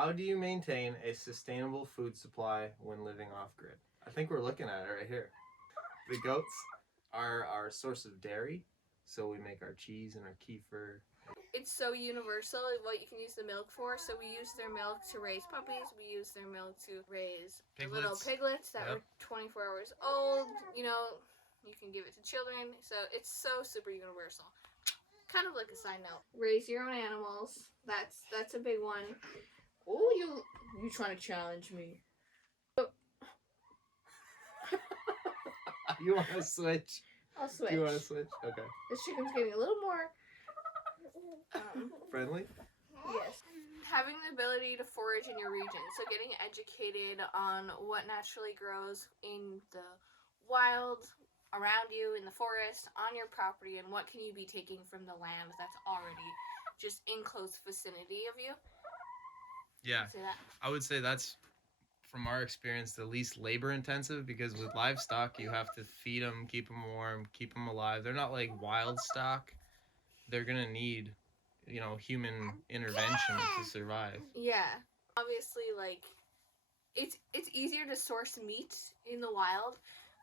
How do you maintain a sustainable food supply when living off grid? I think we're looking at it right here. The goats are our source of dairy, so we make our cheese and our kefir. It's so universal what you can use the milk for. So we use their milk to raise puppies. We use their milk to raise little piglets that are 24 hours old. You know, you can give it to children. So it's so super universal. Kind of like a side note. Raise your own animals. That's a big one. Oh, you trying to challenge me? You want to switch? I'll switch. Do you want to switch? Okay. This chicken's getting a little more friendly. Yes. Having the ability to forage in your region, so getting educated on what naturally grows in the wild, around you, in the forest, on your property, and what can you be taking from the land that's already just in close vicinity of you. Yeah, I would say that's, from our experience, the least labor intensive, because with livestock you have to feed them, keep them warm, keep them alive. They're not like wild stock. They're gonna need, human intervention to survive. Yeah, obviously, like it's easier to source meat in the wild,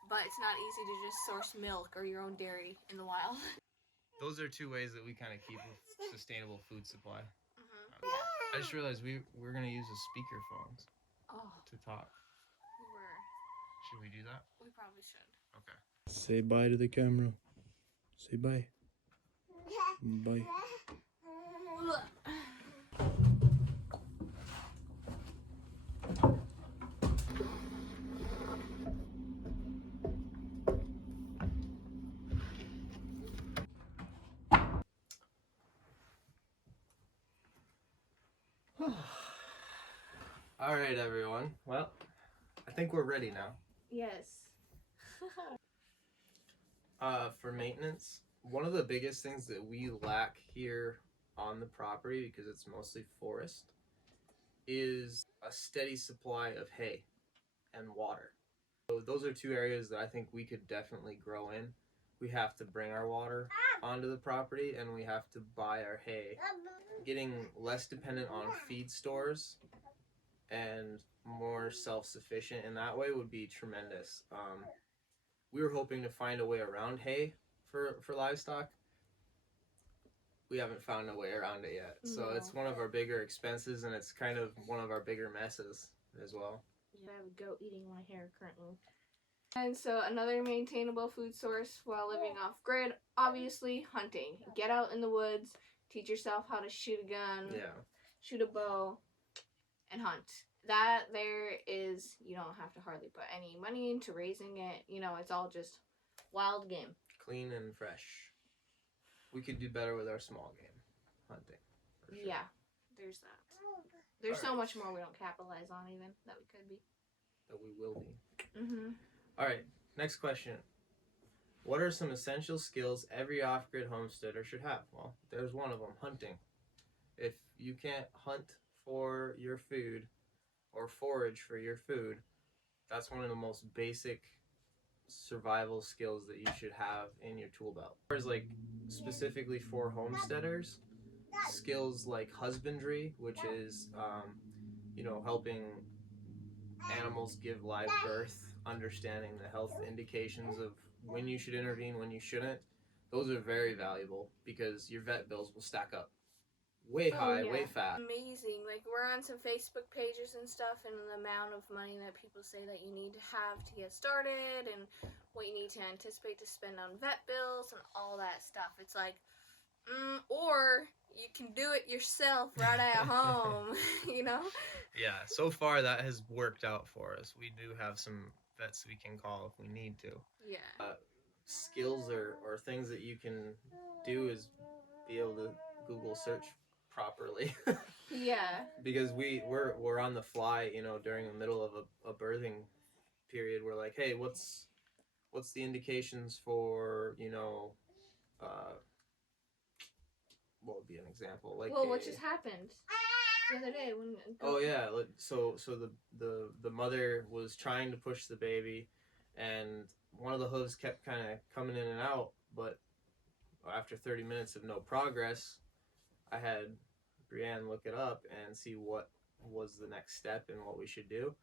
but it's not easy to just source milk or your own dairy in the wild. Those are two ways that we kind of keep a sustainable food supply. Yeah. I just realized we're gonna use the speaker phones to talk. Should we do that? We probably should. Okay. Say bye to the camera. Say bye. Bye. All right, everyone. Well, I think we're ready now. Yes. For maintenance, one of the biggest things that we lack here on the property, because it's mostly forest, is a steady supply of hay and water. So those are two areas that I think we could definitely grow in. We have to bring our water onto the property, and we have to buy our hay. Getting less dependent on feed stores and more self-sufficient in that way would be tremendous. We were hoping to find a way around hay for livestock. We haven't found a way around it yet. So it's one of our bigger expenses, and it's kind of one of our bigger messes as well. I have a goat eating my hair currently. And so another maintainable food source while living off grid, obviously hunting. Get out in the woods, teach yourself how to shoot a gun, shoot a bow, and hunt. That there is, you don't have to hardly put any money into raising it. You know, it's all just wild game. Clean and fresh. We could do better with our small game hunting. For sure. Yeah, there's that. There's so much more we don't capitalize on even that we could be. That we will be. All right, next question. What are some essential skills every off-grid homesteader should have? Well, there's one of them, hunting. If you can't hunt for your food or forage for your food, that's one of the most basic survival skills that you should have in your tool belt. As like specifically for homesteaders, skills like husbandry, which is helping animals give live birth, understanding the health indications of when you should intervene, when you shouldn't, those are very valuable because your vet bills will stack up way high, way fast. Amazing. Like, we're on some Facebook pages and stuff, and the amount of money that people say that you need to have to get started and what you need to anticipate to spend on vet bills and all that stuff. It's like, or you can do it yourself right at home, you know? Yeah, so far that has worked out for us. We do have some vets we can call if we need to. Yeah. Skills or things that you can do is be able to Google search properly. Yeah. Because we're on the fly, during the middle of a birthing period. We're like, hey, what's the indications for, what would be an example? Like, what just happened the other day when? Oh yeah, so the mother was trying to push the baby, and one of the hooves kept kind of coming in and out. But after 30 minutes of no progress, I had Brianne look it up and see what was the next step and what we should do.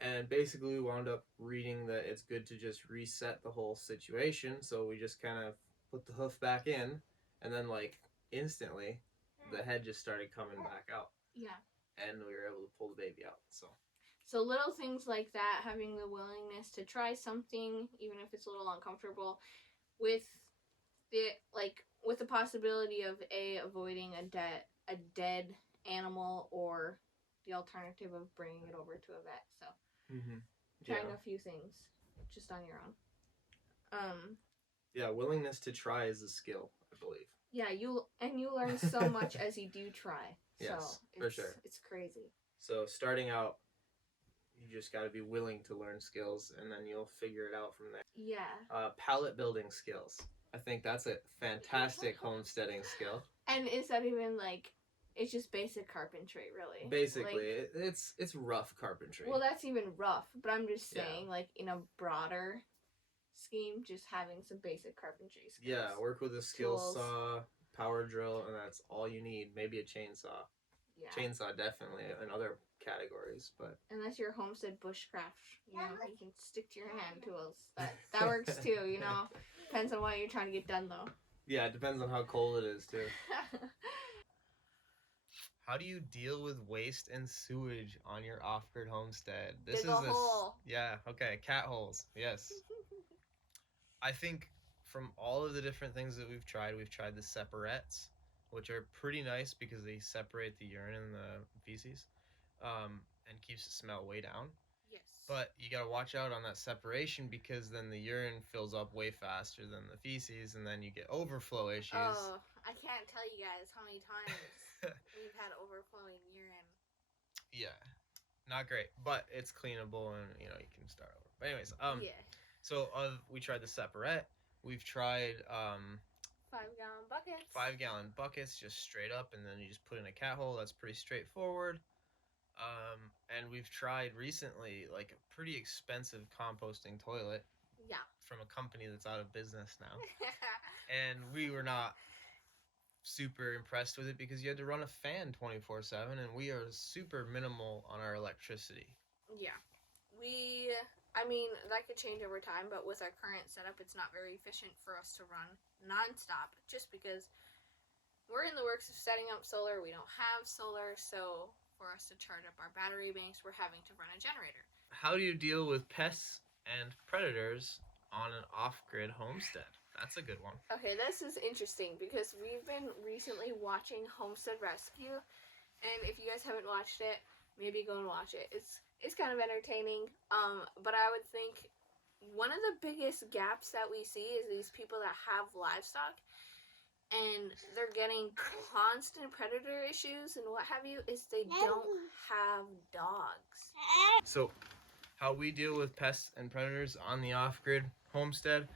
And basically, we wound up reading that it's good to just reset the whole situation. So we just kind of put the hoof back in, and then like instantly, the head just started coming back out. Yeah. And we were able to pull the baby out. So little things like that, having the willingness to try something, even if it's a little uncomfortable, with the possibility of avoiding a dead animal, or the alternative of bringing it over to a vet. So trying a few things just on your own. Yeah, willingness to try is a skill, I believe. Yeah, you learn so much as you do try. Yes, so for sure. It's crazy. So starting out, you just got to be willing to learn skills, and then you'll figure it out from there. Yeah. Pallet building skills. I think that's a fantastic homesteading skill. And is that even like, it's just basic carpentry, really? Basically, like, it's rough carpentry. Well, that's even rough, but I'm just saying, like, in a broader scheme, just having some basic carpentry skills. Yeah, work with a skill saw, power drill, and that's all you need. Maybe a chainsaw. Yeah. Chainsaw definitely in other categories, but unless you're homestead bushcraft, you can stick to your hand tools. That works too, Depends on what you're trying to get done, though. Yeah, it depends on how cold it is too. How do you deal with waste and sewage on your off-grid homestead? Dig a hole. Yeah, okay, cat holes. Yes. I think from all of the different things that we've tried the separates, which are pretty nice because they separate the urine and the feces, and keeps the smell way down. Yes. But you gotta watch out on that separation, because then the urine fills up way faster than the feces, and then you get overflow issues. Oh, I can't tell you guys how many times we've had overflowing urine. Yeah, not great, but it's cleanable, and you can start over. But anyways, yeah. So we tried the separate. We've tried 5-gallon buckets. 5-gallon buckets, just straight up, and then you just put in a cat hole. That's pretty straightforward. And we've tried recently like a pretty expensive composting toilet. Yeah. From a company that's out of business now. And we were not super impressed with it because you had to run a fan 24/7, and we are super minimal on our electricity. Yeah. That could change over time, but with our current setup, it's not very efficient for us to run nonstop, just because we're in the works of setting up solar. We don't have solar, so for us to charge up our battery banks, we're having to run a generator. How do you deal with pests and predators on an off-grid homestead? That's a good one. Okay, this is interesting because we've been recently watching Homestead Rescue, and if you guys haven't watched it, maybe go and watch it. It's kind of entertaining, but I would think one of the biggest gaps that we see is these people that have livestock, and they're getting constant predator issues and what have you, is they don't have dogs. So how we deal with pests and predators on the off-grid homestead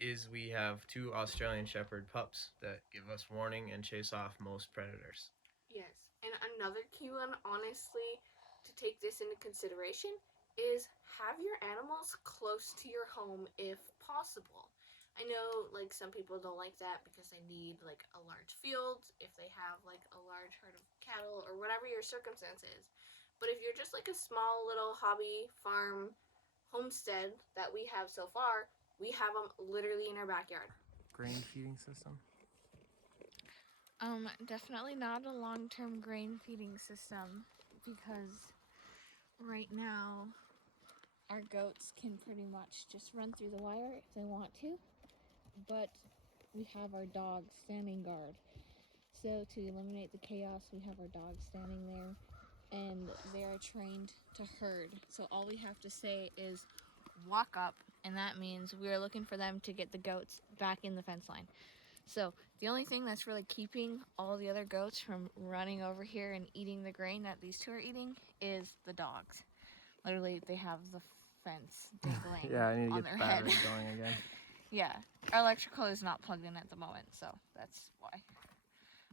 is we have 2 Australian Shepherd pups that give us warning and chase off most predators. Yes, and another key one, honestly, to take this into consideration is have your animals close to your home if possible. I know, like, some people don't like that because they need, like, a large field if they have, like, a large herd of cattle or whatever your circumstance is. But if you're just, like, a small little hobby farm homestead that we have so far, we have them literally in our backyard. Grain feeding system? Definitely not a long-term grain feeding system, because right now our goats can pretty much just run through the wire if they want to, but we have our dogs standing guard. So to eliminate the chaos, we have our dogs standing there, and they are trained to herd. So all we have to say is walk up, and that means we are looking for them to get the goats back in the fence line. So the only thing that's really keeping all the other goats from running over here and eating the grain that these 2 are eating is the dogs. Literally, they have the fence dangling Yeah, I need to on get their the head. battery going again. Yeah, our electrical is not plugged in at the moment, so that's why.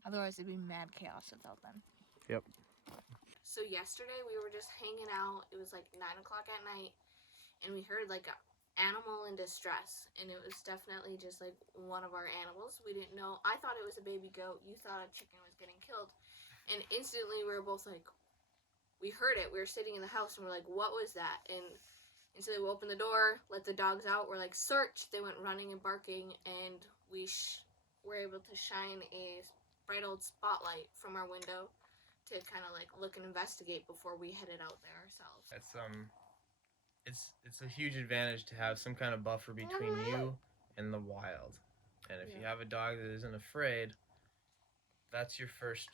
Otherwise, it'd be mad chaos without them. Yep. So yesterday, we were just hanging out. It was like 9 o'clock at night, and we heard like an animal in distress, and it was definitely just like one of our animals. We didn't know. I thought it was a baby goat. You thought a chicken was getting killed, and instantly we were both like, we heard it. We were sitting in the house and we're like, what was that? And so we opened the door, let the dogs out. We're like, search. They went running and barking, and we were able to shine a bright old spotlight from our window to kind of like look and investigate before we headed out there ourselves. That's it's a huge advantage to have some kind of buffer between you and the wild. And if you have a dog that isn't afraid, that's your first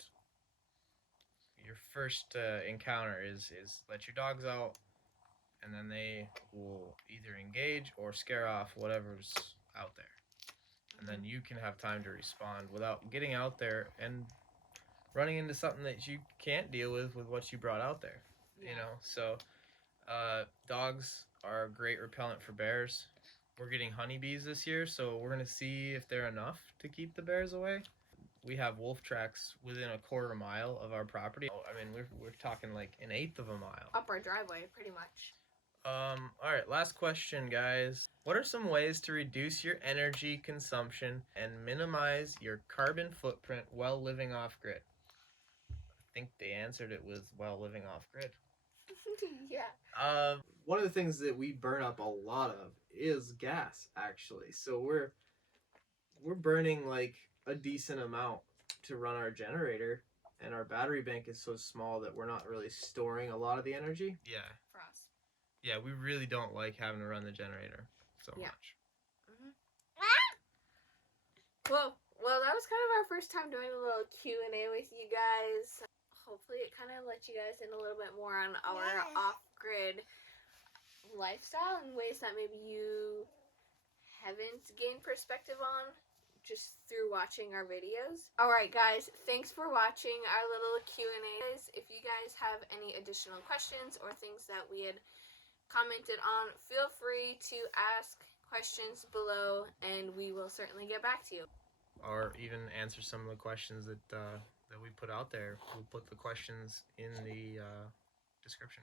encounter is let your dogs out, and then they will either engage or scare off whatever's out there. And then you can have time to respond without getting out there and running into something that you can't deal with what you brought out there. You know, so dogs are a great repellent for bears. We're getting honeybees this year, so we're going to see if they're enough to keep the bears away. We have wolf tracks within a quarter mile of our property. I mean, we're talking like an eighth of a mile. Up our driveway, pretty much. All right, last question, guys. What are some ways to reduce your energy consumption and minimize your carbon footprint while living off-grid? I think they answered it with while living off-grid. Yeah. One of the things that we burn up a lot of is gas, actually. So we're burning like a decent amount to run our generator, and our battery bank is so small that we're not really storing a lot of the energy. Yeah. For us. Yeah, we really don't like having to run the generator so much. Mm-hmm. Well, that was kind of our first time doing a little Q&A with you guys. Hopefully it kind of let you guys in a little bit more on our off-grid lifestyle and ways that maybe you haven't gained perspective on just through watching our videos. Alright guys, thanks for watching our little Q&As. If you guys have any additional questions or things that we had commented on, feel free to ask questions below and we will certainly get back to you. Or even answer some of the questions that we put out there. We'll put the questions in the description.